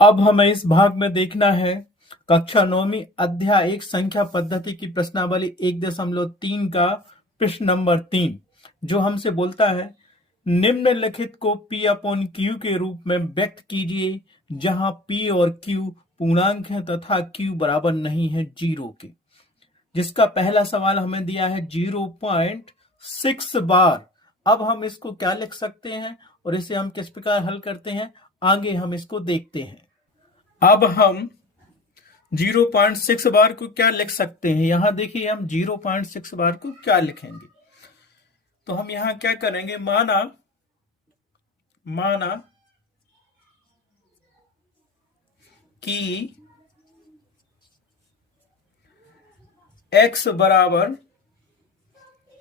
अब हमें इस भाग में देखना है कक्षा 9वीं अध्याय 1 संख्या पद्धति की प्रश्नावली 1.3 का प्रश्न नंबर 3, जो हमसे बोलता है निम्नलिखित को P अपॉन Q के रूप में व्यक्त कीजिए जहां P और Q पूर्णांक है तथा Q बराबर नहीं है 0 के। जिसका पहला सवाल हमें दिया है 0.6 बार। अब हम इसको क्या लिख सकते हैं और इसे हम किस प्रकार हल करते हैं, आगे हम इसको देखते हैं। अब हम 0.6 बार को क्या लिख सकते हैं, यहां देखिए हम 0.6 बार को क्या लिखेंगे। तो हम यहां क्या करेंगे, माना कि x बराबर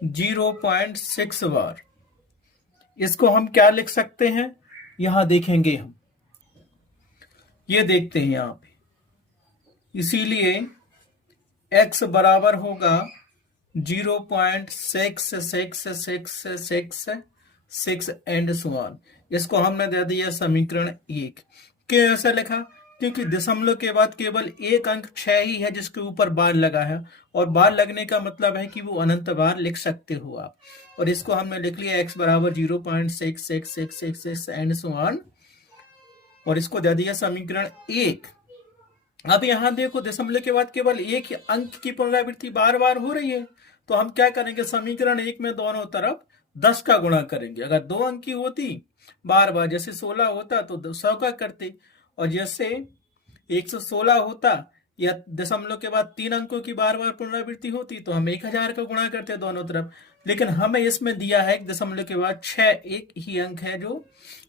0.6 बार। इसको हम क्या लिख सकते हैं, यहां देखेंगे हम, ये देखते हैं यहां पे। इसीलिए x बराबर होगा 0.6666 एंड सो ऑन। इसको हमने दे दिया समीकरण 1। क्यों ऐसा लिखा, क्योंकि दशमलव के बाद केवल एक अंक 6 ही है जिसके ऊपर बार लगा है, और बार लगने का मतलब है कि वो अनंत बार लिख सकते हो आप। और इसको हमने लिख लिया x बराबर 0.6666 एंड सो ऑन, और इसको दे दिया समीकरण 1। अब यहां देखो दशमलव के बाद केवल एक अंक की पुनरावृत्ति बार बार हो रही है, तो हम क्या करेंगे, समीकरण 1 में दोनों तरफ 10 का गुणा करेंगे। अगर 2 अंक की होती बार बार, जैसे 16 होता तो 100 का करते, और जैसे 116 होता या दशमलव के बाद 3 अंकों की बार बार पुनरावृत्ति होती तो हम 1000 का गुणा करते दोनों तरफ। लेकिन हमें इसमें दिया है दशमलव के बाद 6 एक ही अंक है जो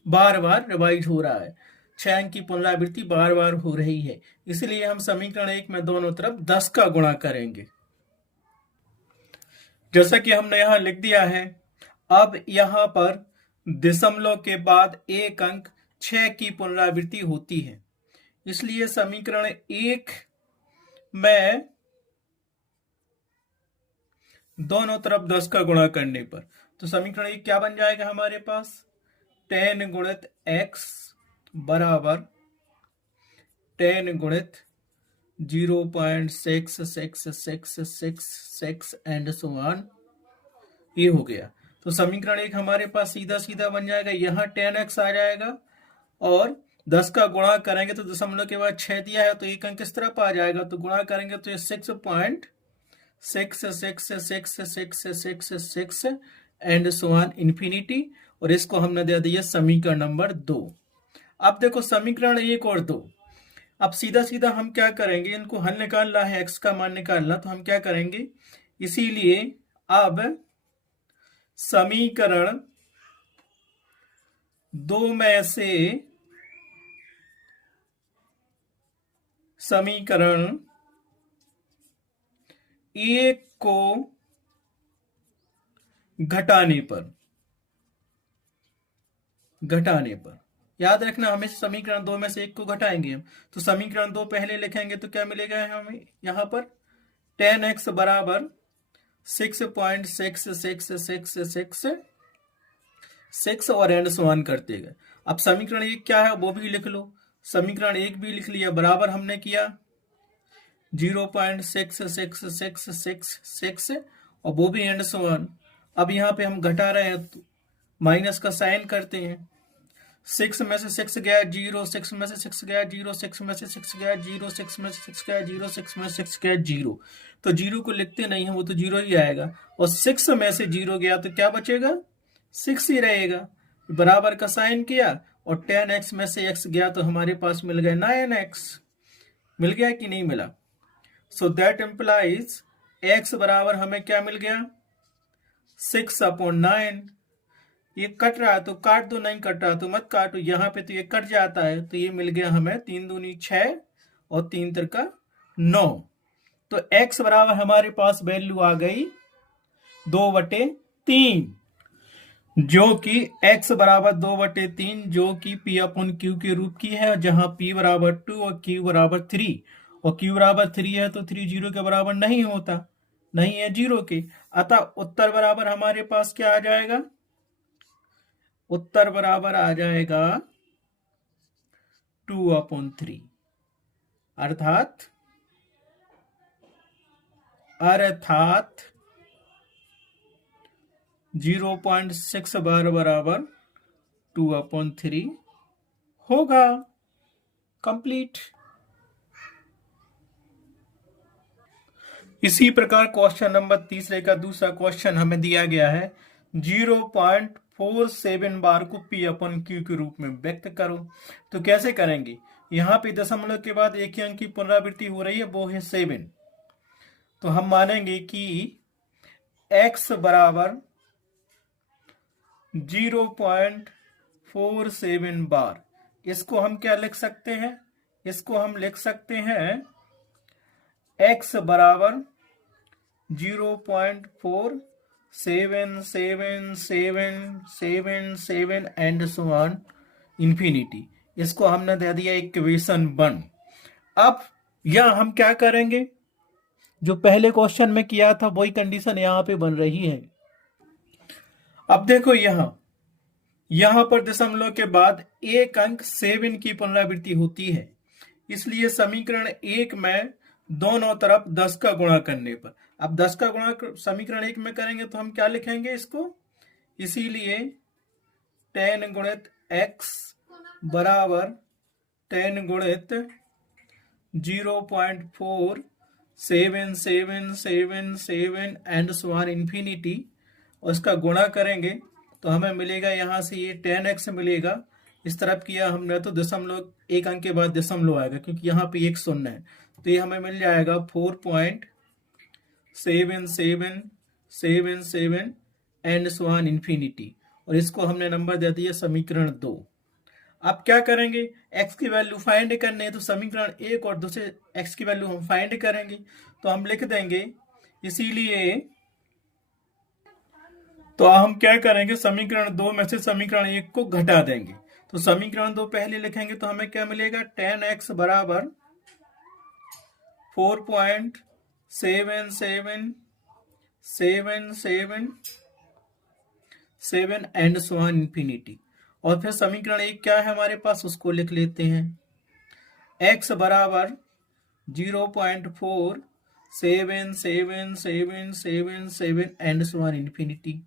बार बार रिवाइज हो रहा है, 6 अंक की पुनरावृत्ति बार बार हो रही है, इसलिए हम समीकरण 1 में दोनों तरफ 10 का गुणा करेंगे, जैसा कि हमने यहां लिख दिया है। अब यहां पर दशमलव के बाद एक अंक 6 की पुनरावृत्ति होती है, इसलिए समीकरण 1 में दोनों तरफ 10 का गुणा करने पर तो समीकरण 1 क्या बन जाएगा हमारे पास, 10 गुणित x बराबर 10 गुणित 0.6666 एंड सो ऑन, ये हो गया। तो समीकरण 1 हमारे पास सीधा सीधा बन जाएगा, यहाँ 10x आ जाएगा और 10 का गुणा करेंगे तो दशमलव के बाद 6 दिया है तो एक अंक इस तरफ आ जाएगा, तो गुणा करेंगे तो ये 6.6666 एंड सो ऑन इन्फिनिटी, और इसको हमने दे दिया समीकरण नंबर 2। अब देखो समीकरण 1 और 2, अब सीधा सीधा हम क्या करेंगे, इनको हल निकालना है, x का मान निकालना, तो हम क्या करेंगे, इसीलिए अब समीकरण 2 में से समीकरण 1 को घटाने पर याद रखना, हमें समीकरण 2 में से 1 को घटाएंगे हम, तो समीकरण 2 पहले लिखेंगे तो क्या मिलेगा हमें, यहां पर 10x बराबर 6.6666 और एंड सो ऑन करते गए। अब समीकरण 1 क्या है वो भी लिख लो, समीकरण 1 भी लिख लिया, बराबर हमने किया 0.6666 और वो भी एंड सो ऑन। अब यहाँ पे हम घटा रहे हैं तो माइनस का साइन करते हैं, 6 में से 6 गया 0, 6 में से 6 गया 0, 6 में से 6 गया 0, 6 में से 6 गया 0, 6 में से 6 गया 0, तो 0 को लिखते नहीं है, वो तो 0 ही आएगा, और 6 में से 0 गया तो क्या बचेगा, 6 ही रहेगा। बराबर का साइन किया और 10x में से x गया तो हमारे पास मिल गया 9x। मिल गया कि नहीं मिला, सो दैट इंप्लाइज x बराबर हमें क्या मिल गया, 6/9। ये कट रहा है तो काट दो, नहीं कट रहा तो मत काटो, यहाँ पे तो ये कट जाता है, तो ये मिल गया हमें 3 दूनी 6 और 3 तिरका 9। तो x बराबर हमारे पास वैल्यू आ गई 2/3, जो कि x बराबर 2/3 जो कि P अपॉन Q के रूप की है, जहां P बराबर 2 और Q बराबर 3, और Q बराबर 3 है तो 3 0 के बराबर नहीं होता, नहीं है 0 के, अतः उत्तर बराबर हमारे पास क्या आ जाएगा, उत्तर बराबर आ जाएगा 2/3 अर्थात 0.6 बार बराबर 2/3 होगा। कंप्लीट। इसी प्रकार क्वेश्चन नंबर तीसरे का दूसरा क्वेश्चन हमें दिया गया है 0.47 बार को P/Q के रूप में व्यक्त करो। तो कैसे करेंगे? यहाँ पे दशमलव के बाद एक ही अंक की पुनरावृत्ति हो रही है, वो है 7। तो हम मानेंगे कि x बराबर 0.47 बार। इसको हम क्या लिख सकते हैं? इसको हम लिख सकते हैं x बराबर 0.477777 एंड सो ऑन इंफिनिटी। इसको हमने दे दिया इक्वेशन 1। अब यह हम क्या करेंगे? जो पहले क्वेश्चन में किया था वही कंडीशन यहां पे बन रही है। अब देखो यहां पर दशमलव के बाद एक अंक 7 की पुनरावृत्ति होती है, इसलिए समीकरण 1 में दोनों तरफ 10 का गुणा करने पर, अब 10 का गुणा समीकरण 1 में करेंगे तो हम क्या लिखेंगे इसको? इसीलिए 10 गुणित x बराबर 10 गुणित 0.477777 एंड सो ऑन इंफिनिटी, और इसका गुणा करेंगे तो हमें मिलेगा यहां से ये 10x मिलेगा। इस तरफ किया हमने तो दशमलव एक अंक के बाद दशमलव आएगा, क्योंकि यहाँ पे एक शून्य है, तो ये हमें मिल जाएगा 4.7777 एंड सो ऑन इंफिनिटी, और इसको हमने नंबर दे दिया समीकरण 2। अब क्या करेंगे? x की वैल्यू फाइंड करने है, तो समीकरण 1 और दूसरे x की वैल्यू हम फाइंड करेंगे, तो हम लिख देंगे, इसीलिए तो हम क्या करेंगे? समीकरण 2 में से समीकरण 1 को घटा देंगे। तो समीकरण 2 पहले लिखेंगे तो हमें क्या मिलेगा? 10x बराबर 4.7777 एंड सो ऑन इंफिनिटी, और फिर समीकरण 1 क्या है हमारे पास, उसको लिख लेते हैं। x बराबर 0.477777 एंड सो ऑन इंफिनिटी।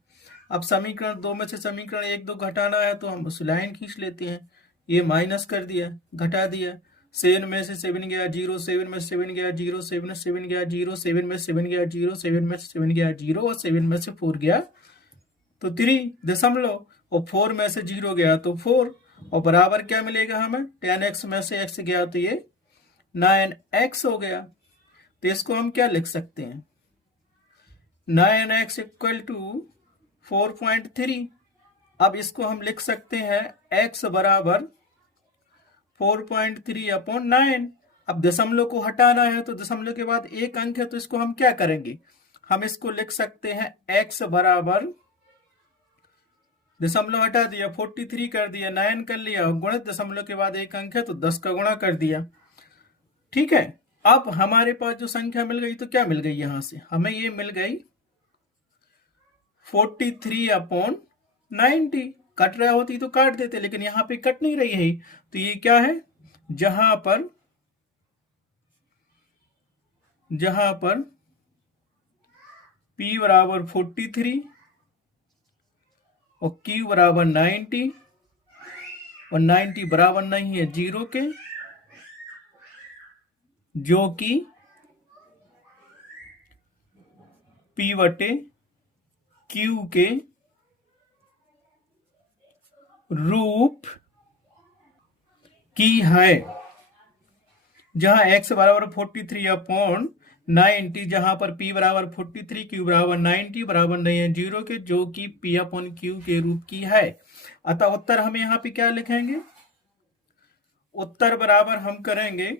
अब समीकरण 2 में से समीकरण 1 2 घटाना है, तो हम उस लाइन खींच लेते हैं। ये माइनस कर दिया, घटा दिया, 7 में से 7 गया 0, 7 में से 7 गया 0, 7 में से 7 गया 0, 7 में से 7 गया 0, 7 में से 7 गया 0, और 7 में से 4 गया तो 3 दशमलव, और 4 में से 0 गया तो 4, और बराबर क्या मिलेगा हमें? 10x में से x गया तो ये 9x हो गया। तो इसको हम क्या लिख सकते हैं? 9x equal to 4.3। अब इसको हम लिख सकते हैं x बराबर 4.3/9। अब दशमलव को हटाना है, तो दशमलव के बाद एक अंक है, तो इसको हम क्या करेंगे? हम इसको लिख सकते हैं x बराबर, दशमलव हटा दिया 43 कर दिया, 9 कर लिया, गुणित दशमलव के बाद एक अंक है तो 10 का गुणा कर दिया। ठीक है, अब हमारे पास जो संख्या मिल गई तो क्या मिल गई? यहां से हमें ये मिल गई 43/90। कट रहा होती तो काट देते, लेकिन यहाँ पे कट नहीं रही है, तो ये क्या है? जहां पर P बराबर 43 और Q बराबर 90, और 90 बराबर नहीं है 0 के, जो कि P/Q के रूप की है। जहां x बराबर 43/90, जहां पर P बराबर 43, Q बराबर 90, बराबर नहीं है 0 के, जो कि P/Q के रूप की है। अतः उत्तर हम यहाँ पे क्या लिखेंगे? उत्तर बराबर हम करेंगे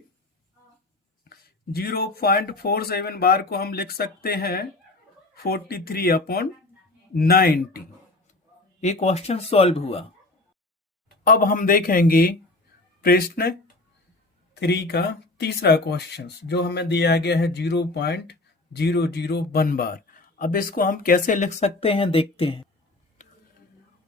0.47 बार को हम लिख सकते हैं 43/90। ये क्वेश्चन सॉल्व हुआ। अब हम देखेंगे प्रश्न 3 का तीसरा क्वेश्चन, जो हमें दिया गया है 0.001 बार। अब इसको हम कैसे लिख सकते हैं देखते हैं।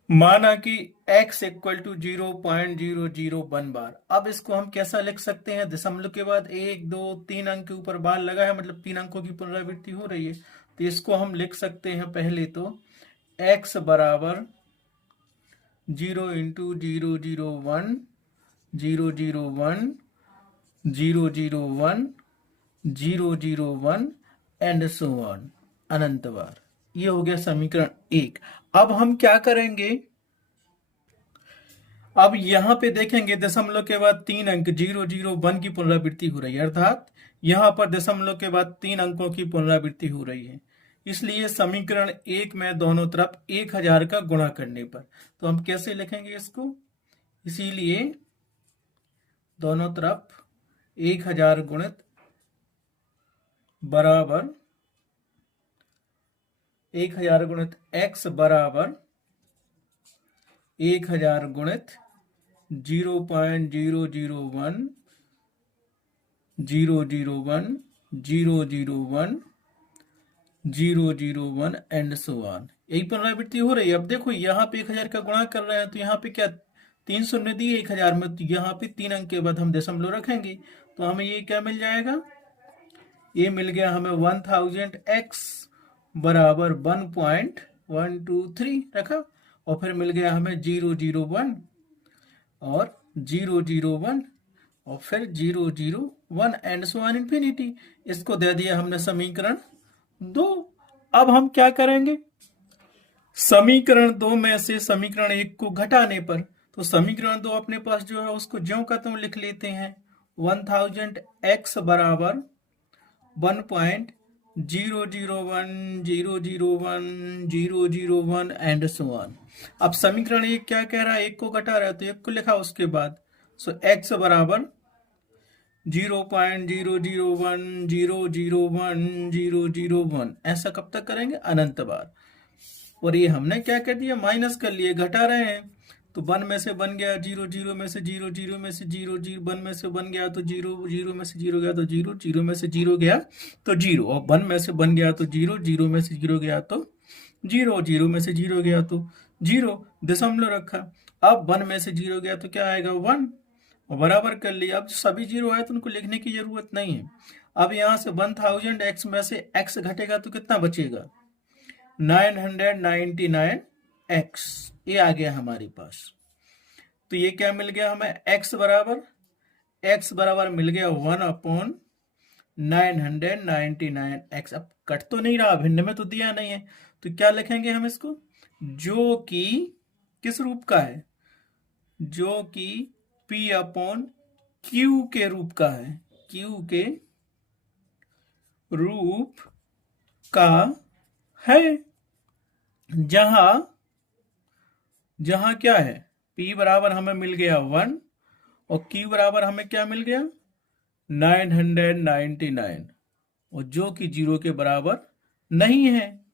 माना कि x इक्वल टू 0.001 बार। अब इसको हम कैसा लिख सकते हैं? दशमलव के बाद 1 2 3 अंक के ऊपर बार लगा है, मतलब 3 अंकों की पुनरावृत्ति हो रही है। तो इसको हम लिख सकते हैं पहले तो x बराबर 0 × 0 0 1 0 0 1 0 0 1 0 0 1 एंड सो ऑन, अनंत बार। ये हो गया समीकरण 1। अब हम क्या करेंगे? अब यहां पे देखेंगे दशमलव के बाद 3 अंक 0 0 1 की पुनरावृत्ति हो रही है, अर्थात यहां पर दशमलव के बाद 3 अंकों की पुनरावृत्ति हो रही है। इसलिए समीकरण 1 में दोनों तरफ 1000 का गुणा करने पर, तो हम कैसे लिखेंगे इसको? इसीलिए दोनों तरफ 1000 गुणित बराबर 1000 गुणित x बराबर 1000 गुणित 0.001 0 0 1 0 0 1 0 0 1 एंड सो ऑन। यही पुनरावृत्ति हो रही है। अब देखो यहाँ पे 1000 का गुणा कर रहे हैं, तो यहाँ पे क्या 3 शून्य दिए 1000 में, तो यहाँ पे 3 अंक के बाद हम दशमलव रखेंगे, तो हमें ये क्या मिल जाएगा? ये मिल गया हमें 1000x बराबर 1.123 रखा, और फिर मिल गया हमें 0 0 1 और 0 0 1 और फिर 0 0 1 एंड सो ऑन इन्फिनिटी। इसको दे दिया हमने समीकरण 2। अब हम क्या करेंगे? समीकरण 2 में से समीकरण 1 को घटाने पर, तो समीकरण 2 अपने पास जो है उसको ज्यों का त्यों लिख लेते हैं। 1000x बराबर 1.001 0 0 1 0 0 1 एंड सो ऑन। अब समीकरण 1 क्या कह रहा है? 1 को घटा रहा है, तो 1 को लिखा उसके बाद। सो x बराबर 0.001 0 0 1 0 0 1, ऐसा कब तक करेंगे? अनंत बार। और ये हमने क्या कर दिया? माइनस कर लिए, घटा रहे हैं, तो 1 में से बन गया 0 0 में से 0 0 में से 0 0 1 में से बन गया तो 0 0 में से 0 गया तो 0 0 में से 0 गया तो 0, और 1 में से बन गया तो 0 0 में से 0 गया तो 0 0 में से 0 गया तो 0, दशमलव रखा। अब 1 में से 0 गया तो क्या आएगा? 1, और बराबर कर लिया। अब सभी 0 आए तो उनको लिखने की जरूरत नहीं है। अब यहाँ से 1000x में से x घटेगा तो कितना बचेगा? 999x। ये आ गया हमारे पास। तो ये क्या मिल गया हमें? x बराबर मिल गया 1/999x। अब कट तो नहीं रहा, भिन्न में तो दिया नहीं है, तो क्या लिखेंगे हम इसको? जो कि किस रूप का है? जो कि p/q के रूप का है, q के रूप का है, जहां क्या है? p बराबर हमें मिल गया 1 और q बराबर हमें क्या मिल गया? 999, और जो कि 0 के बराबर नहीं है।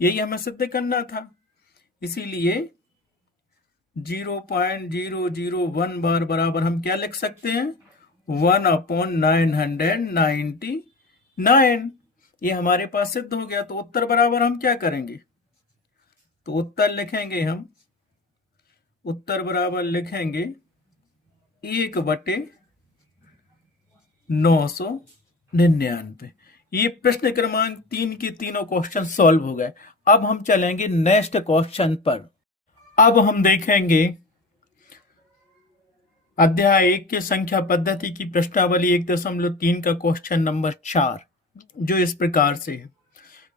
यही हमें सिद्ध करना था। इसीलिए 0.001 बार बराबर हम क्या लिख सकते हैं? 1/999। ये हमारे पास सिद्ध हो गया। तो उत्तर बराबर हम क्या करेंगे? तो उत्तर लिखेंगे हम, उत्तर बराबर लिखेंगे 1/999। ये प्रश्न क्रमांक 3 के तीनों क्वेश्चन सॉल्व हो गए। अब हम चलेंगे नेक्स्ट क्वेश्चन पर। अब हम देखेंगे अध्याय 1 के संख्या पद्धति की प्रश्नावली 1.3 का क्वेश्चन नंबर 4, जो इस प्रकार से है।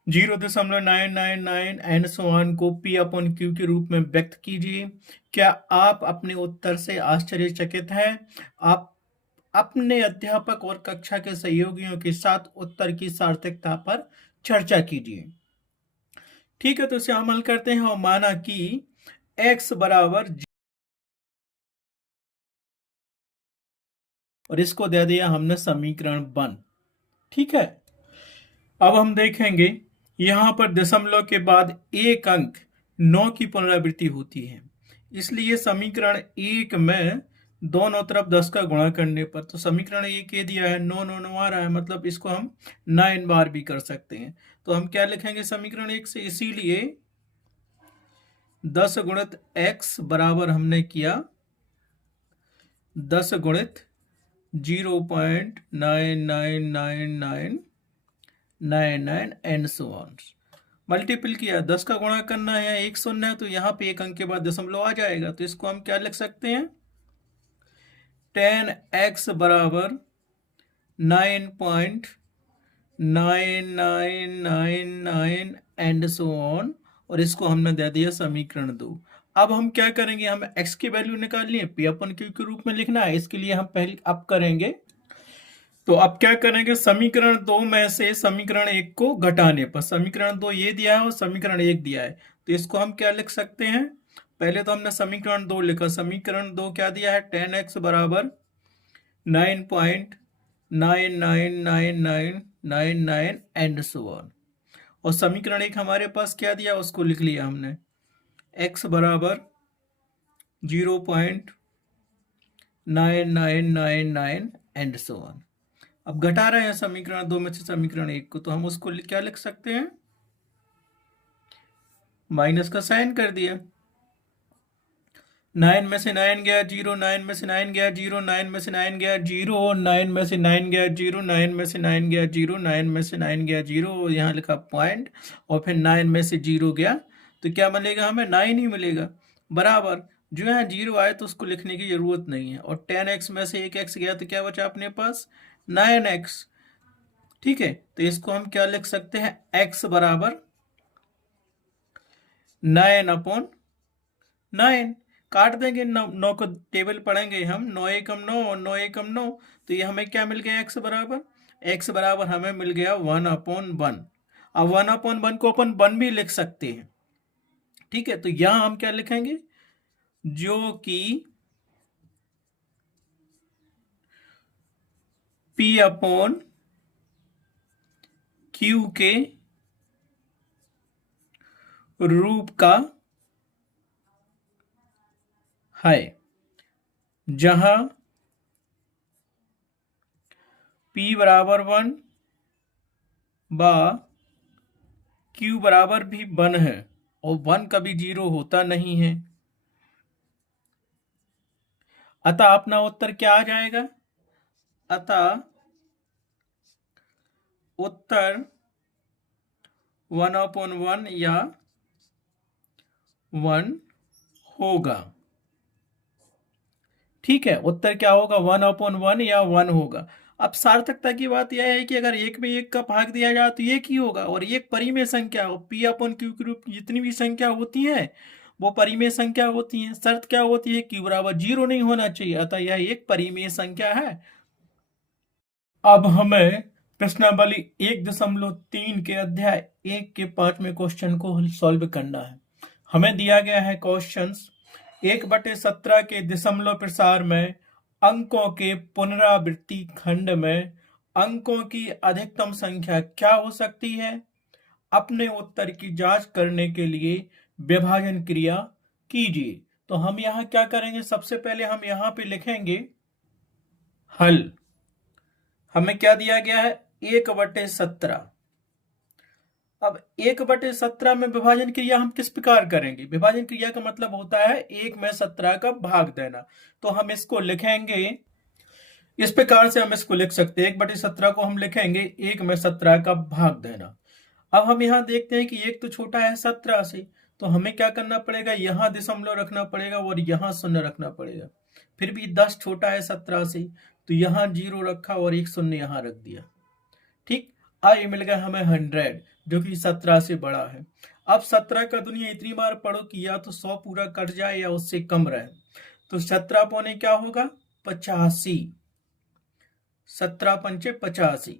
0.999 एंड सो ऑन को p/q के रूप में व्यक्त कीजिए। क्या आप अपने उत्तर से आश्चर्यचकित हैं? आप अपने अध्यापक और कक्षा के सहयोगियों के साथ उत्तर की सार्थकता पर चर्चा कीजिए। ठीक है, तो इसे अमल करते हैं। और माना कि x बराबर, और इसको दे दिया हमने समीकरण 1। ठीक है, अब हम देखेंगे यहां पर दशमलव के बाद एक अंक 9 की पुनरावृत्ति होती है। इसलिए समीकरण 1 में दोनों तरफ 10 का गुणा करने पर, तो समीकरण 1 ये दिया है 9 9 9 आ रहा है, मतलब इसको हम 9 बार भी कर सकते हैं। तो हम क्या लिखेंगे समीकरण 1 से? इसीलिए 10 गुणित x बराबर हमने किया 10 गुणित 0.999999 एंड सो ऑन। मल्टीपल किया, 10 का गुणा करना है, एक शून्य है तो यहाँ पे एक अंक के बाद दशमलव आ जाएगा, तो इसको हम क्या लिख सकते हैं 10x बराबर 9.9999 एंड सो ऑन, और इसको हमने दे दिया समीकरण 2। अब हम क्या करेंगे, हम x की वैल्यू निकालनी है, p अपन q के रूप में लिखना है, इसके लिए हम पहले अब करेंगे। तो अब क्या करेंगे, समीकरण 2 में से समीकरण 1 को घटाने पर, समीकरण 2 ये दिया है और समीकरण 1 दिया है, तो इसको हम क्या लिख सकते हैं, पहले तो हमने समीकरण 2 लिखा, समीकरण 2 क्या दिया है 10x बराबर 9.999999 एंड सो ऑन, और समीकरण 1 हमारे पास क्या दिया उसको लिख लिया हमने, x बराबर 0.9999 एंड सो ऑन। अब घटा रहे हैं समीकरण 2 में से समीकरण 1 को, तो हम उसको क्या लिख सकते हैं, माइनस का साइन कर दिया, 9 में से 9 गया 0, 9 में से 9 गया 0, 9 में से 9 गया 0, 9 में से 9 गया 0, 9 में से 9 गया 0, 9 में से 9 गया 0, यहाँ लिखा पॉइंट, और फिर 9 में से 0 गया, तो क्या मिलेगा हमें 9 ही मिलेगा, बराबर जो यहाँ 0 आए तो उसको लिखने की जरूरत नहीं है, और 10x में से एक x गया तो क्या बचा अपने पास 9x। ठीक है, तो इसको हम क्या लिख सकते हैं, x बराबर 9/9, काट देंगे, 9 को टेबल पढ़ेंगे हम, 9 एकम 9 और 9 एकम 9, तो ये हमें क्या मिल गया x बराबर हमें मिल गया 1/1। अब 1/1 को अपन 1 भी लिख सकते हैं। ठीक है, तो यहां हम क्या लिखेंगे, जो कि p/q के रूप का है, जहां p बराबर 1 बा q बराबर भी 1 है, और 1 कभी 0 होता नहीं है, अतः अपना उत्तर क्या आ जाएगा, अतः उत्तर 1/1 या 1 होगा। ठीक है, उत्तर क्या होगा 1/1 या 1 होगा। अब सार्थकता की बात यह है कि अगर एक में एक का भाग दिया जाए तो एक ही होगा, और एक परिमेय संख्या हो, p/q के रूप जितनी भी संख्या होती है वो परिमेय संख्या होती है। शर्त क्या होती है, q बराबर 0 नहीं होना चाहिए, अतः यह एक परिमेय संख्या है। अब हमें प्रश्नावली 1.3 के अध्याय 1 के 5वें क्वेश्चन को सॉल्व करना है। हमें दिया गया है क्वेश्चंस 1/17 के दशमलव प्रसार में अंकों के पुनरावृत्ति खंड में अंकों की अधिकतम संख्या क्या हो सकती है, अपने उत्तर की जांच करने के लिए विभाजन क्रिया कीजिए। तो हम यहाँ क्या करेंगे, सबसे पहले हम यहाँ पे लिखेंगे हल। हमें क्या दिया गया है 1/17। अब 1/17 में विभाजन क्रिया हम किस प्रकार करेंगे, विभाजन क्रिया का मतलब होता है 1 में 17 का भाग देना, तो हम इसको लिखेंगे इस प्रकार से, हम इसको लिख सकते हैं 1/17 को हम लिखेंगे 1 में 17 का भाग देना। अब हम यहाँ देखते हैं कि 1 तो छोटा है 17 से, तो हमें क्या करना पड़ेगा, यहाँ दशमलव रखना पड़ेगा और यहाँ शून्य रखना पड़ेगा। फिर भी 10 छोटा है 17 से, तो यहाँ 0 रखा और एक शून्य यहाँ रख दिया। ठीक, अब ये मिल गया हमें 100, जो कि 17 से बड़ा है। अब 17 का दुनिया इतनी बार पढ़ो कि या तो 100 पूरा कट जाए या उससे कम रहे, तो 17 पौने क्या होगा 85, 17 पंचे 85,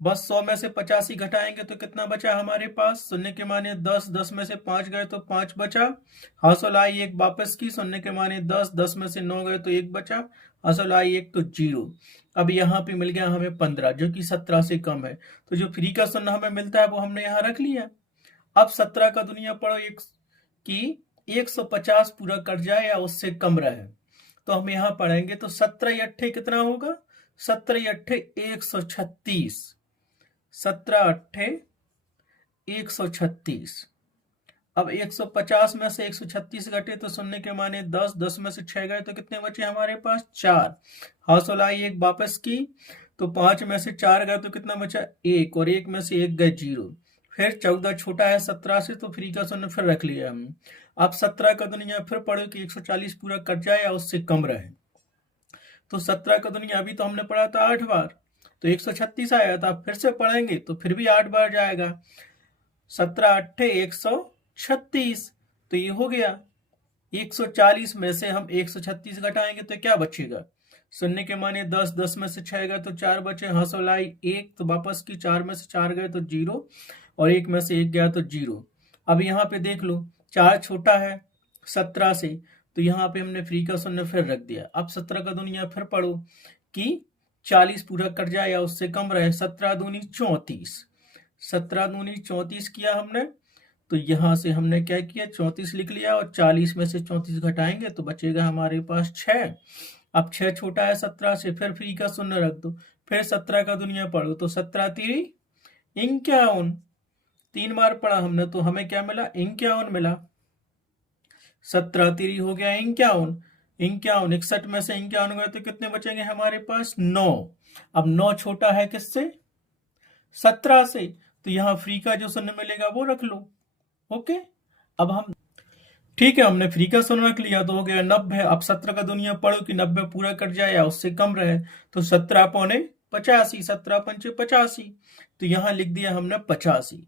बस 100 में से 85 घटाएंगे तो कितना बचा हमारे पास, शून्य के माने 10, 10 में से 5 गए तो 5 बचा, हासिल आई 1 वापस की, शून्य के माने 10, 10 में से 9 गए तो 1 बचा, हासिल आई 1 तो 0। अब यहाँ पे मिल गया हमें 15, जो कि 17 से कम है, तो जो फ्री का शून्य हमें मिलता है वो हमने यहाँ रख लिया। अब 17 का दुनिया पढ़ो कि 150 पूरा कट जाए या उससे कम रहे, तो हम यहाँ पढ़ेंगे तो 17 अट्ठे कितना होगा, 17 अट्ठे 136, 17 अट्ठे 136। अब 150 में से 136 घटे तो शून्य के माने 10, 10 में से 6 गए तो कितने बचे हमारे पास 4। हौसला एक वापस की तो 5 में से 4 गए तो कितना बचा 1, और 1 में से 1 गए 0। फिर 14 छोटा है 17 से, तो फ्री का शून्य फिर रख लिया हमने। अब 17 का दुनिया फिर पढ़ो कि 140 पूरा कट जाए या उससे कम रहे। तो 17 का दुनिया अभी तो हमने पढ़ा था 8 बार, तो 136 आया था। फिर से पढ़ेंगे तो फिर भी 8 बार जाएगा। 17 8 136, तो ये हो गया। 140 में से हम 136 घटाएंगे तो क्या बचेगा, शून्य के माने 10, 10 में से 6 गए तो 4 बचे, हंसोलाई 1 तो वापस की, 4 में से 4 गए तो 0, और 1 में से 1 गया तो 0। अब यहाँ पे देख लो 4 छोटा है 17 से, तो यहाँ पे हमने फ्री का शून्य फिर रख दिया। अब 17 का दुनिया फिर पढ़ो कि 40 पूरा कट जाए या उससे कम रहे। 17 दूनी 34, 17 दूनी 34 किया हमने, तो यहाँ से हमने क्या किया 34 लिख लिया, और 40 में से 34 घटाएंगे तो बचेगा हमारे पास 6। अब 6 छोटा है 17 से, फिर फ्री का शून्य रख दो। फिर 17 का दुनिया पढ़ो तो 17 3 51, 3 बार पढ़ा हमने तो हमें क्या मिला 51 मिला। 17 3 हो गया 51, 51 61 में से 51 गए तो कितने बचेंगे हमारे पास 9। अब 9 छोटा है किससे 17 से, तो यहाँ फ्री का जो शून्य मिलेगा वो रख लो। ओके, अब हम ठीक है, हमने फ्री का शून्य रख लिया तो हो गया 90। अब 17 का दुनिया पढ़ो कि 90 पूरा कट जाए या उससे कम रहे। तो 17 पौने 85, 17 पंचे 85, तो यहाँ लिख दिया हमने 85।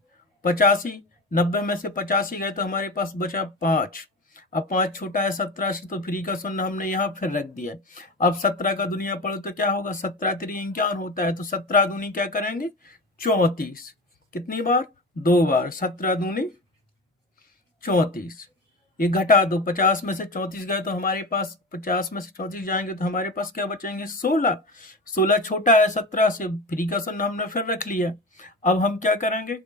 85 90 में से 85 गए तो हमारे पास बचा 5। अब 5 छोटा है 17 से, तो फ्री का शून्य हमने यहाँ फिर रख दिया। अब 17 का दुनिया पढ़ो तो क्या होगा, 17 3 51 होता है, तो 17 दूनी क्या करेंगे 34। कितनी बार 2 बार, 17 दूनी 34। ये घटा दो, 50 में से 34 गए तो हमारे पास 50 में से 34 जाएंगे तो हमारे पास क्या बचेंगे 16। 16 छोटा है 17 से, फ्री का शून्य हमने फिर रख लिया। अब हम क्या करेंगे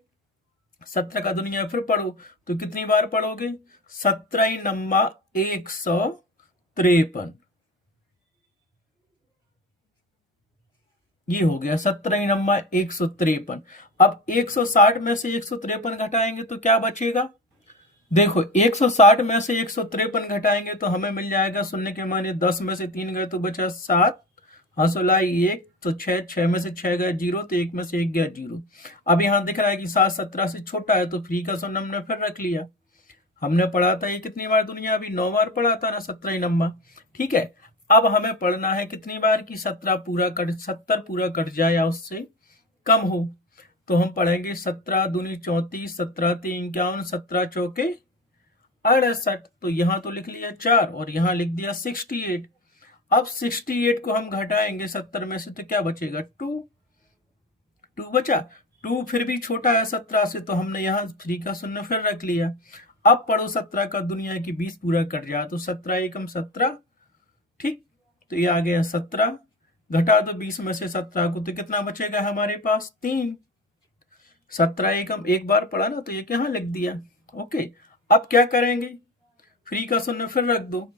17 का दुनिया फिर पढ़ो तो कितनी बार पढ़ोगे 17 नम्मा 153, ये हो गया 17 नम्मा 153। अब 160 में से 153 घटाएंगे तो क्या बचेगा, देखो 160 में से 153 घटाएंगे तो हमें मिल जाएगा शून्य के माने 10 में से 3 गए तो बचा 7, हंसोलाई 1 तो 6, 6 में से 6 गए 0, तो 1 में से 1 गया 0। अब यहाँ दिख रहा है कि 7 17 से छोटा है, तो फ्री का शून्य हमने फिर रख लिया। हमने पढ़ा था ये कितनी बार दुनिया, अभी 9 बार पढ़ा था ना 17 नंबर। ठीक है, अब हमें पढ़ना है कितनी बार की 70 पूरा कट जाए या उससे कम हो। तो हम पढ़ेंगे 17 दूनी 34, 17 3 51, 17 चौके 68, तो यहाँ तो लिख लिया 4 और यहाँ लिख दिया 68। अब 68 को हम घटाएंगे 70 में से तो क्या बचेगा 2 बचा। 2 फिर भी छोटा है 17 से, तो हमने यहाँ फ्री का शून्य फिर रख लिया। अब पढ़ो 17 का दुनिया की 20 पूरा कट जाए तो 17 एकम 17, ठीक, तो ये आ गया 17। घटा दो 20 में से 17 को तो कितना बचेगा हमारे पास 3। 17 एकम एक बार पढ़ा ना तो ये यहाँ लिख दिया। ओके, अब क्या करेंगे फ्री का शून्य फिर रख दो।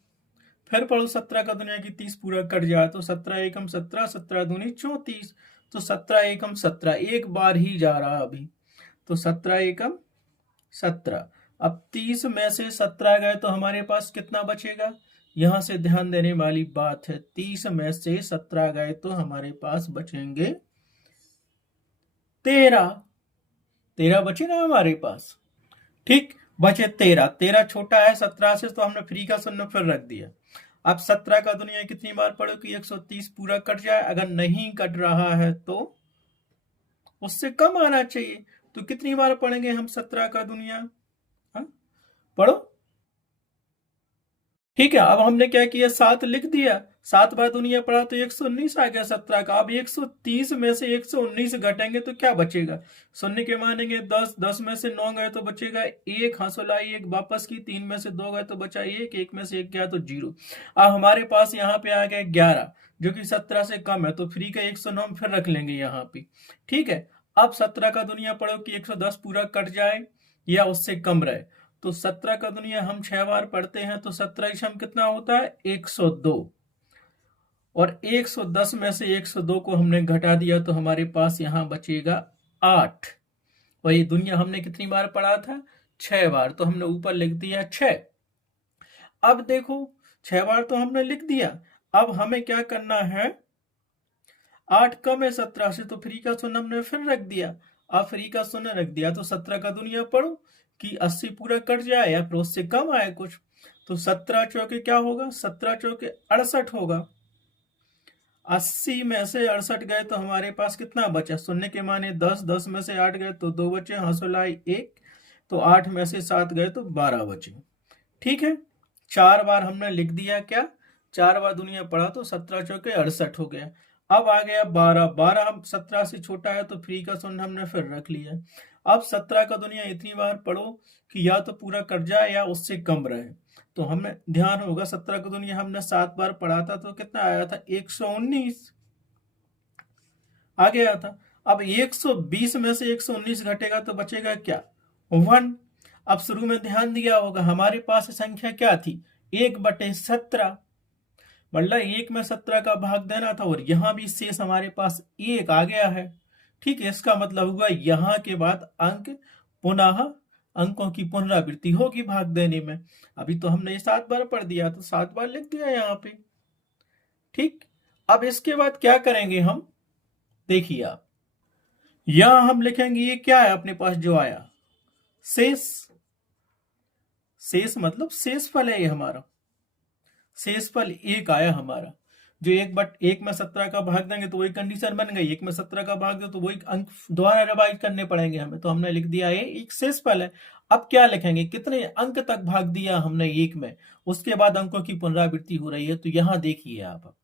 फिर पढ़ो 17 का दुनिया की 30 पूरा कट जाए तो 17 एकम 17, 17 दूनी 34, तो 17 एकम 17 एक बार ही जा रहा अभी, तो 17 एकम 17। अब 30 में से 17 गए तो हमारे पास कितना बचेगा, यहां से ध्यान देने वाली बात है, 30 में से 17 गए तो हमारे पास बचेंगे 13। 13 बचे ना हमारे पास, ठीक, बचे 13। 13 छोटा है 17 से, तो हमने फ्री का शून्य फिर रख दिया। अब 17 का दुनिया कितनी बार पढ़ो कि 130 पूरा कट जाए, अगर नहीं कट रहा है तो उससे कम आना चाहिए। तो कितनी बार पढ़ेंगे हम 17 का दुनिया, पढ़ो, ठीक है। अब हमने क्या किया 7 लिख दिया, 7 बार दुनिया पढ़ा तो 119 आ गया 17 का। अब 130 में से 119 घटेंगे तो क्या बचेगा, शून्य के मानेंगे 10, 10 में से 9 गए तो बचेगा 1, हंसोलाई 1 वापस की, 3 में से 2 गए तो बचा 1, 1 में से 1 गया तो 0। अब हमारे पास यहाँ पे आ गया 11 जो कि 17 से कम है, तो फ्री का 109 हम फिर रख लेंगे यहाँ पे, ठीक है। अब 17 का दुनिया पढ़ो कि 110 पूरा कट जाए या उससे कम रहे, तो 17 का दुनिया हम 6 बार पढ़ते हैं, तो 17 हम कितना होता है 102, और 110 में से 102 को हमने घटा दिया तो हमारे पास यहाँ बचेगा 8। और ये दुनिया हमने कितनी बार पढ़ा था 6 बार, तो हमने ऊपर लिख दिया 6। अब देखो 6 बार तो हमने लिख दिया, अब हमें क्या करना है, 8 कम है 17 से, तो फ्री का शून्य हमने फिर रख दिया। अब फ्री का शून्य रख दिया तो 17 का दुनिया पढ़ो कि 80 पूरा कट जाए या फिर उससे कम आए कुछ। तो 17 चौके क्या होगा, 17 चौके 68 होगा। 80 में से 68 गए तो हमारे पास कितना बचा, शून्य के माने 10, 10 में से 8 गए तो 2 बचे, हंसुलाई 1, तो 8 में से 7 गए तो 12 बचे। ठीक है, 4 बार हमने लिख दिया, क्या 4 बार दुनिया पढ़ा तो 17 चौके 68 हो गया। अब आ गया 12, 12 हम 17 से छोटा है तो फ्री का शून्य हमने फिर रख लिया। अब 17 का दुनिया इतनी बार पढ़ो कि या तो पूरा कट जाए या उससे कम रहे। तो हमें ध्यान होगा 17 का दुनिया हमने 7 बार पढ़ा था तो कितना आया था, 119 आ गया था। अब 120 में से 119 घटेगा तो बचेगा क्या, 1। अब शुरू में ध्यान दिया होगा हमारे पास संख्या क्या थी, 1/17, मतलब 1 में 17 का भाग देना था, और यहाँ भी शेष हमारे पास 1 आ गया है। ठीक है, इसका मतलब हुआ यहाँ के बाद अंक पुनः अंकों की पुनरावृत्ति होगी भाग देने में। अभी तो हमने ये 7 बार पढ़ दिया तो 7 बार लिख दिया यहाँ पे। ठीक, अब इसके बाद क्या करेंगे हम, देखिए आप, यहां हम लिखेंगे ये क्या है अपने पास जो आया, शेष। शेष मतलब शेषफल है ये हमारा, शेषफल 1 आया हमारा। जो 1 में 17 का भाग देंगे तो वही कंडीशन बन गई, 1 में 17 का भाग दो तो वही अंक दोबारा रिवाइज करने पड़ेंगे हमें, तो हमने लिख दिया ये एक शेषफल है। अब क्या लिखेंगे, कितने अंक तक भाग दिया हमने 1 में, उसके बाद अंकों की पुनरावृत्ति हो रही है। तो यहां देखिए आप,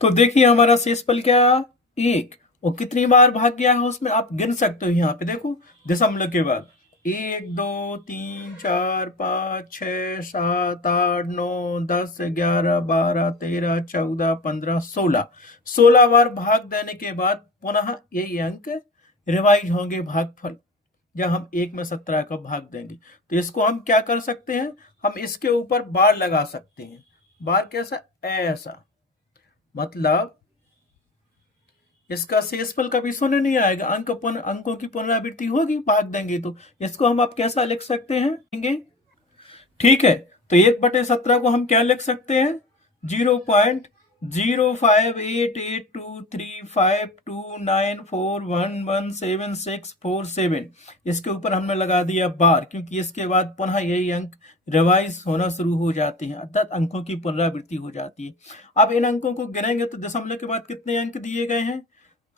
तो देखिए हमारा शेषफल क्या, 1, और कितनी बार भाग गया है उसमें आप गिन सकते हो। यहाँ पे देखो दशमलव के बाद 1, 2, 3, 4, 5, 6, 7, 8, 9, 10, 11, 12, 13, 14, 15, 16, 16 बार भाग देने के बाद पुनः यही अंक रिवाइज होंगे भागफल, जब हम 1 में 17 का भाग देंगे। तो इसको हम क्या कर सकते हैं, हम इसके ऊपर बार लगा सकते हैं। बार कैसा, ऐसा, मतलब इसका शेषफल कभी शून्य नहीं आएगा, अंकों की पुनरावृत्ति होगी भाग देंगे तो। इसको हम आप कैसा लिख सकते हैं, ठीक है, तो 1/17 को हम क्या लिख सकते हैं, 0.058823529411767। इसके ऊपर हमने लगा दिया बार, क्योंकि इसके बाद पुनः यही अंक रिवाइज होना शुरू हो जाते हैं, अर्थात अंकों की पुनरावृत्ति हो जाती है। अब इन अंकों को गिनेंगे तो दशमलव के बाद कितने अंक दिए गए हैं,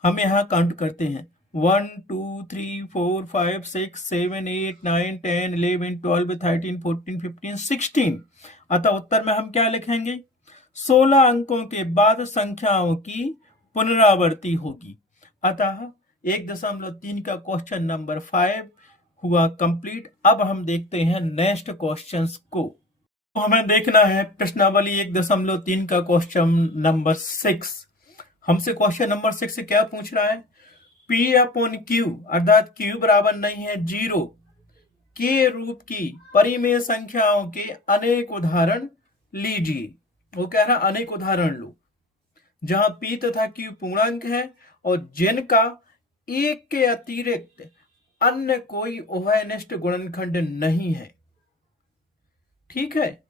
हम यहाँ काउंट करते हैं, 1 2 3 4 5 6 7 8 9 10 11 12 13 14 15 16। अतः उत्तर में हम क्या लिखेंगे, 16 अंकों के बाद संख्याओं की पुनरावृत्ति होगी। अतः 1.3 का क्वेश्चन नंबर 5 हुआ कंप्लीट। अब हम देखते हैं नेक्स्ट क्वेश्चंस को। तो हमें देखना है प्रश्नावली 1.3 का क्वेश्चन नंबर 6। हमसे क्वेश्चन नंबर 6 से क्या पूछ रहा है, P/Q अर्थात Q बराबर नहीं है 0 के रूप की परिमेय संख्याओं के अनेक उदाहरण लीजिए। वो कह रहा अनेक उदाहरण लो जहां P तथा Q पूर्णांक है और जिनका 1 के अतिरिक्त अन्य कोई उभयनिष्ठ गुणनखंड नहीं है। ठीक है,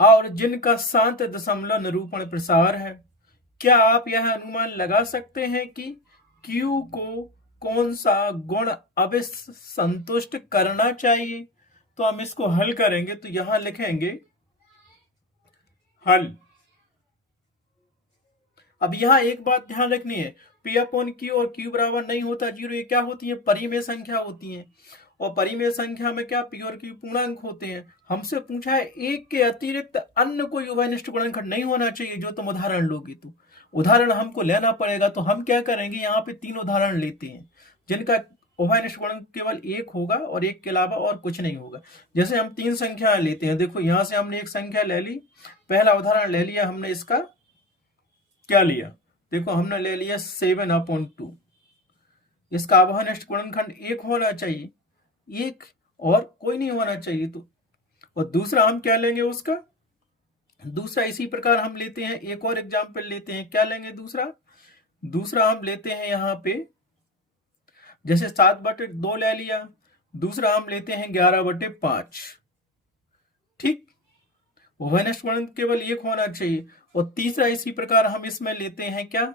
और जिनका शांत दशमलव निरूपण प्रसार है। क्या आप यह अनुमान लगा सकते हैं कि Q को कौन सा गुण अवश्य संतुष्ट करना चाहिए। तो हम इसको हल करेंगे तो यहां लिखेंगे हल। अब यहां एक बात ध्यान रखनी है, P/Q और Q बराबर नहीं होता 0, ये क्या होती है, परिमेय संख्या होती है, और परिमेय संख्या में क्या P और Q पूर्णांक होते हैं। हमसे पूछा है 1 के अतिरिक्त अन्य कोई उभयनिष्ठ गुणनखंड नहीं होना चाहिए। जो तुम उदाहरण लोगे तो उदाहरण हमको लेना पड़ेगा, तो हम क्या करेंगे, यहाँ पे 3 उदाहरण लेते हैं जिनका उभयनिष्ठ गुणनखंड केवल 1 होगा और 1 के अलावा और कुछ नहीं होगा। जैसे हम 3 संख्याएं लेते हैं, देखो यहां से हमने एक संख्या ले ली, पहला उदाहरण ले लिया हमने, इसका क्या लिया, देखो हमने ले लिया 7/2। इसका अवयनिष्ठ गुणनखंड 1 होना चाहिए, 1 और कोई नहीं होना चाहिए। तो और दूसरा हम क्या लेंगे, उसका दूसरा इसी प्रकार हम लेते हैं, एक और एग्जाम्पल लेते हैं। क्या लेंगे दूसरा हम लेते हैं यहाँ पे, जैसे 7/2 ले लिया, दूसरा हम लेते हैं 11/5। ठीक, उभयनिष्ठ गुणनफल केवल एक होना चाहिए। और तीसरा इसी प्रकार हम इसमें लेते हैं क्या,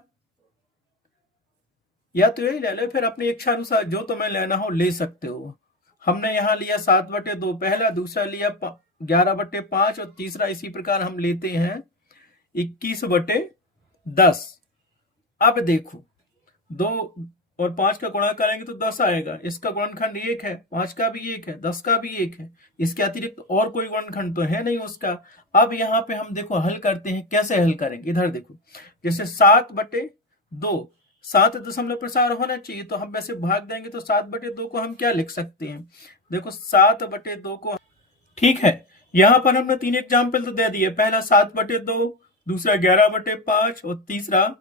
या तो यही ले लो, फिर अपनी इच्छा अनुसार जो तुम्हें लेना हो ले सकते हो। हमने यहाँ लिया 7/2 पहला, दूसरा लिया 11/5 और तीसरा इसी प्रकार हम लेते हैं 21/10। अब देखो, 2 और 5 का गुणा करेंगे तो 10 आएगा। इसका गुणनखंड 1 है, 5 का भी 1 है, 10 का भी 1 है। इसके अतिरिक्त और कोई गुणनखंड तो है नहीं उसका। अब यहाँ पे हम देखो हल करते हैं, कैसे हल करेंगे, इधर देखो। जैसे 7/2 7 दशमलव प्रसार होना चाहिए, तो हम वैसे भाग देंगे तो 7/2 को हम क्या लिख सकते हैं, देखो 7/2 को, ठीक है। यहाँ पर हमने 3 एग्जाम्पल तो दे दिए, पहला 7/2, दूसरा 11/5 और तीसरा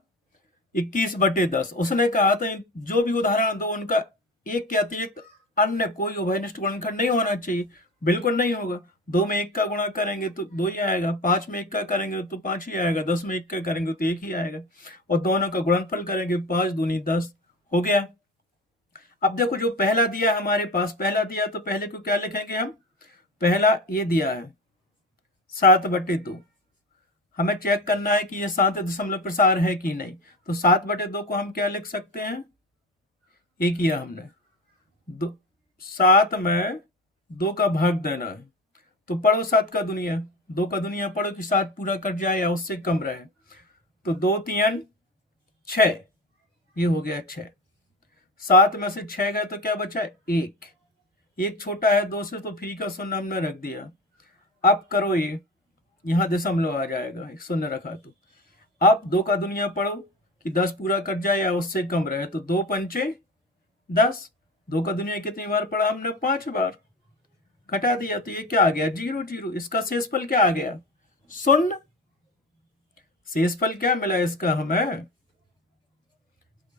21/10। उसने कहा था जो भी उदाहरण दो उनका एक के अतिरिक्त अन्य कोई उभयनिष्ठ गुणनखंड नहीं होना चाहिए। बिल्कुल नहीं होगा। 2 में 1 का गुणा करेंगे तो 2 ही आएगा, 5 में 1 का करेंगे तो 5 ही आएगा, 10 में 1 का करेंगे तो 1 ही आएगा, और दोनों का गुणनफल करेंगे 5 दूनी 10 हो गया। अब देखो जो पहला दिया हमारे पास, पहला दिया तो पहले को क्या लिखेंगे हम, पहला ये दिया है 7/2। हमें चेक करना है कि ये 7 दशमलव प्रसार है कि नहीं। तो 7/2 को हम क्या लिख सकते हैं, ये किया हमने 7 में 2 का भाग देना है, तो पढ़ो 7 का दुनिया, 2 का दुनिया पढ़ो कि 7 पूरा कट जाए या उससे कम रहे। तो 2 3 6, ये हो गया 6। 7 में से 6 गए तो क्या बचा, 1। 1 छोटा है 2 से, तो फ्री का शून्य हमने रख दिया। अब करो ये, यहां दशमलव आ जाएगा, एक शून्य रखा तो। अब 2 का दुनिया पढ़ो कि 10 पूरा कट जाए या उससे कम रहे, तो 2 पंचे 10। 2 का दुनिया कितनी बार पढ़ा हमने, 5 बार। घटा दिया तो ये क्या आ गया, 0 0। इसका शेषफल क्या आ गया, शून्य। शेषफल क्या मिला इसका हमें,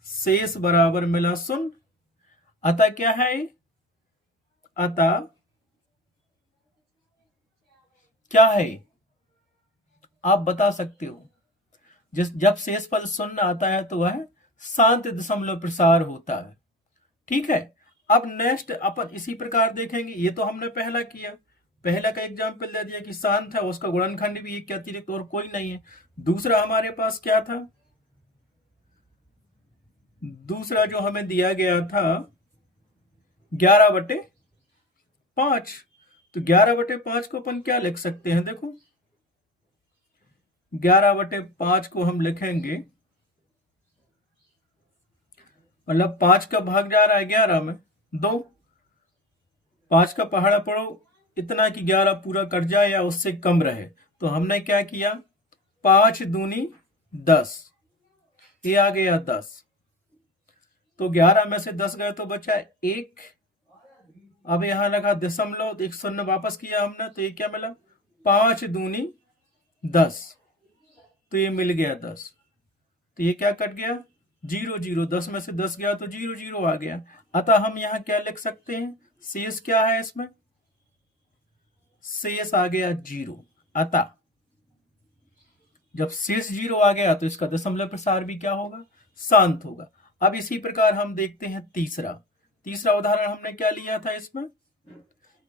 शेष बराबर मिला शून्य। अतः क्या है, अतः क्या है, आप बता सकते हो। जब शेषफल शून्य आता है तो वह शांत दशमलव प्रसार होता है। ठीक है। अब नेक्स्ट अपन इसी प्रकार देखेंगे। ये तो हमने पहला किया, पहला का एग्जाम्पल दे दिया कि शांत है, उसका गुणनखंड भी एक के अतिरिक्त और कोई नहीं है। दूसरा हमारे पास क्या था, दूसरा जो हमें दिया गया था 11/5। तो 11/5 को अपन क्या लिख सकते हैं, देखो 11/5 को हम लिखेंगे, मतलब 5 का भाग जा रहा है 11 में, 2। 5 का पहाड़ा पढ़ो इतना कि 11 पूरा कट जाए या उससे कम रहे। तो हमने क्या किया, 5 दूनी 10, ये आ गया 10। तो 11 में से 10 गए तो बचा 1। अब यहां लगा दशमलव, तो एक शून्य वापस किया हमने, तो ये क्या मिला, 5 दूनी 10, तो ये मिल गया 10। तो ये क्या कट गया, 0 0। 10 में से 10 गया तो 0 0 आ गया। अतः हम यहां क्या लिख सकते हैं, शेष क्या है इसमें, शेष आ गया 0। अतः जब शेष 0 आ गया तो इसका दशमलव प्रसार भी क्या होगा, शांत होगा। अब इसी प्रकार हम देखते हैं तीसरा उदाहरण हमने क्या लिया था इसमें,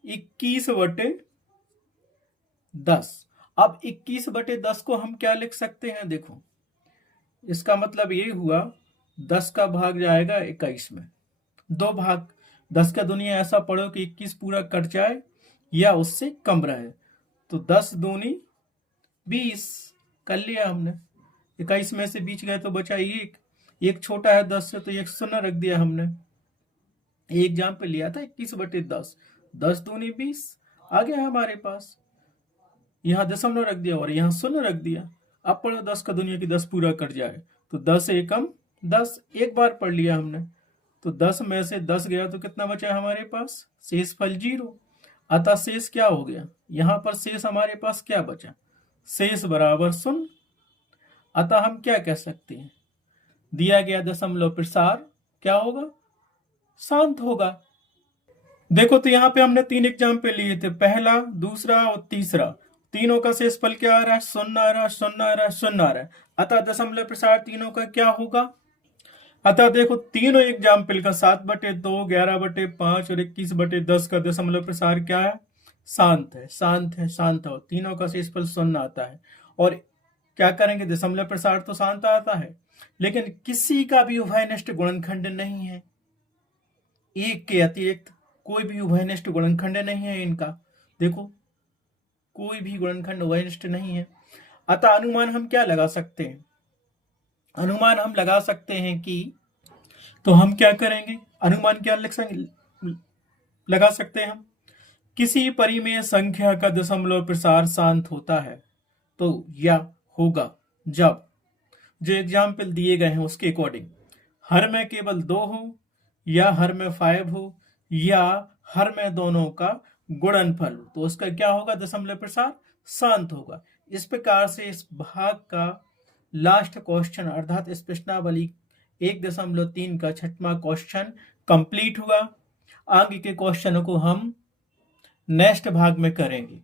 21/10। अब 21/10 को हम क्या लिख सकते हैं, देखो इसका मतलब ये हुआ 10 का भाग जाएगा 21 में, 2 भाग। 10 का दुनिया ऐसा पढ़ो कि 21 पूरा कट जाए या उससे कम रहे। तो 10 दूनी 20 कर लिया हमने। 21 में से 20 गए तो बचा 1। 1 छोटा है 10 से, तो 1 शून्य रख दिया हमने। एग्जाम्पल लिया था 21/10। 10 दूनी 20 आ गया हमारे पास। यहाँ दशमलव रख दिया और यहाँ शून्य रख दिया। अब पढ़ो 10 का दुनिया की 10 पूरा कट जाए, तो 10 एकम 10, एक बार पढ़ लिया हमने। तो 10 में से 10 गया तो कितना बचा हमारे पास, शेषफल 0। अतः शेष क्या हो गया, यहाँ पर शेष हमारे पास क्या बचा, शेष बराबर शून्य। अतः हम क्या कह सकते हैं, दिया गया दशमलव प्रसार क्या होगा, शांत होगा। देखो तो यहाँ पे हमने 3 एग्जाम्पल लिए थे, पहला, दूसरा और तीसरा। तीनों का शेषफल क्या आ रहा है, शून्य आ रहा है, शून्य आ रहा है, शून्य आ रहा है। अतः दशमलव प्रसार तीनों का क्या होगा, अतः देखो तीनों एग्जाम्पल का 7/2, 11/5 और 21/10 का दशमलव प्रसार क्या है? शांत है, शांत है, शांत हो। तीनों का शेषफल 0 आता है। और क्या करेंगे? दशमलव प्रसार तो शांत आता है, लेकिन किसी का भी उभयनिष्ठ गुणनखंड नहीं है। एक के अतिरिक्त कोई भी उभयनिष्ठ गुणनखंड नहीं है इनका। देखो, कोई भी गुणनखंड उभयनिष्ठ नहीं है। अतः अनुमान हम क्या लगा सकते हैं? अनुमान हम लगा सकते हैं कि, तो हम क्या करेंगे? अनुमान क्या लगा सकते हैं हम? किसी परिमेय संख्या का दशमलव प्रसार शांत होता है तो या होगा जब जो एग्जाम्पल दिए गए हैं उसके अकॉर्डिंग हर में केवल 2 हो, या हर में 5 हो, या हर में दोनों का गुणनफल हो, तो उसका क्या होगा? दशमलव प्रसार शांत होगा। इस प्रकार से इस भाग का लास्ट क्वेश्चन अर्थात इस प्रश्नावली 1.3 का 6वां क्वेश्चन कंप्लीट हुआ। आगे के क्वेश्चनों को हम नेक्स्ट भाग में करेंगे।